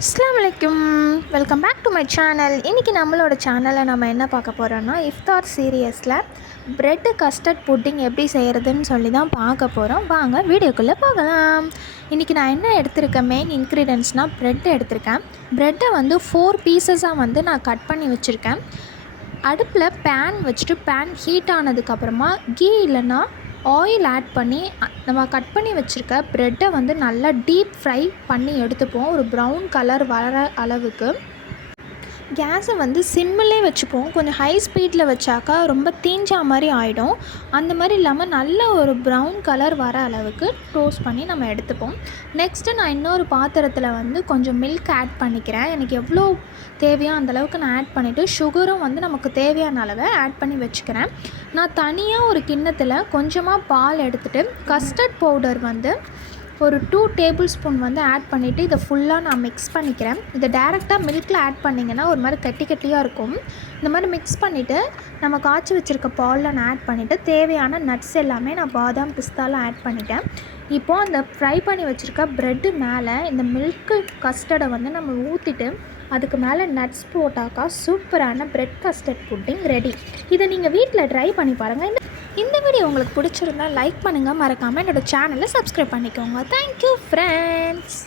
அஸ்ஸலாமு அலைக்கும், welcome back to my channel. இன்றைக்கி நம்மளோட சேனலில் நம்ம என்ன பார்க்க போகிறோன்னா, இஃப்தார் சீரியஸில் ப்ரெட்டு கஸ்டர்ட் புட்டிங் எப்படி செய்கிறதுன்னு சொல்லி தான் பார்க்க போகிறோம். வாங்க வீடியோக்குள்ளே போகலாம். இன்றைக்கி நான் என்ன எடுத்திருக்கேன், மெயின் இன்க்ரீடியன்ட்ஸ்னால் ப்ரெட் எடுத்திருக்கேன். ப்ரெட்டை வந்து 4 பீசஸாக வந்து நான் கட் பண்ணி வச்சுருக்கேன். அடுப்பில் பேன் வச்சுட்டு பேன் ஹீட் ஆனதுக்கப்புறமா கீ இல்லைன்னா ஆயில் ஆட் பண்ணி நம்ம கட் பண்ணி வச்சுருக்க ப்ரெட்டை வந்து நல்லா டீப் ஃப்ரை பண்ணி எடுத்துப்போம். ஒரு ப்ரௌன் கலர் வர அளவுக்கு கேஸை வந்து சிம்மிலே வச்சுப்போம். கொஞ்சம் ஹை ஸ்பீடில் வச்சாக்கா ரொம்ப தீஞ்சா மாதிரி ஆகிடும். அந்த மாதிரி இல்லாமல் நல்ல ஒரு ப்ரௌன் கலர் வர அளவுக்கு டோஸ்ட் பண்ணி நம்ம எடுத்துப்போம். நெக்ஸ்ட்டு நான் இன்னொரு பாத்திரத்தில் வந்து கொஞ்சம் மில்க் ஆட் பண்ணிக்கிறேன். எனக்கு எவ்வளோ தேவையோ அந்தளவுக்கு நான் ஆட் பண்ணிவிட்டு சுகரும் வந்து நமக்கு தேவையான அளவை ஆட் பண்ணி வச்சுக்கிறேன். நான் தனியாக ஒரு கிண்ணத்தில் கொஞ்சமாக பால் எடுத்துகிட்டு கஸ்டர்ட் பவுடர் வந்து ஒரு 2 டேபிள் ஸ்பூன் வந்து ஆட் பண்ணிவிட்டு இதை ஃபுல்லாக நான் மிக்ஸ் பண்ணிக்கிறேன். இதை டேரெக்டாக மில்கில் ஆட் பண்ணிங்கன்னா ஒரு மாதிரி கட்டி கட்டியாக இருக்கும். இந்த மாதிரி மிக்ஸ் பண்ணிவிட்டு நம்ம காய்ச்சி வச்சுருக்க பாலில் நான் ஆட் பண்ணிவிட்டு தேவையான நட்ஸ் எல்லாமே நான் பாதாம் பிஸ்தாலாம் ஆட் பண்ணிட்டேன். இப்போது அந்த ஃப்ரை பண்ணி வச்சுருக்க ப்ரெட்டு மேலே இந்த மில்க்கு கஸ்டர்டை வந்து நம்ம ஊற்றிட்டு அதுக்கு மேலே நட்ஸ் போட்டாக்கா சூப்பரான ப்ரெட் கஸ்டர்ட் புட்டிங் ரெடி. இதை நீங்கள் வீட்டில் ட்ரை பண்ணி பாருங்கள். இந்த வீடியோ உங்களுக்கு பிடிச்சிருந்தா லைக் பண்ணுங்கள், மறக்காமல் என்னோடய சேனலை சப்ஸ்கிரைப் பண்ணிக்கோங்க. Thank you friends.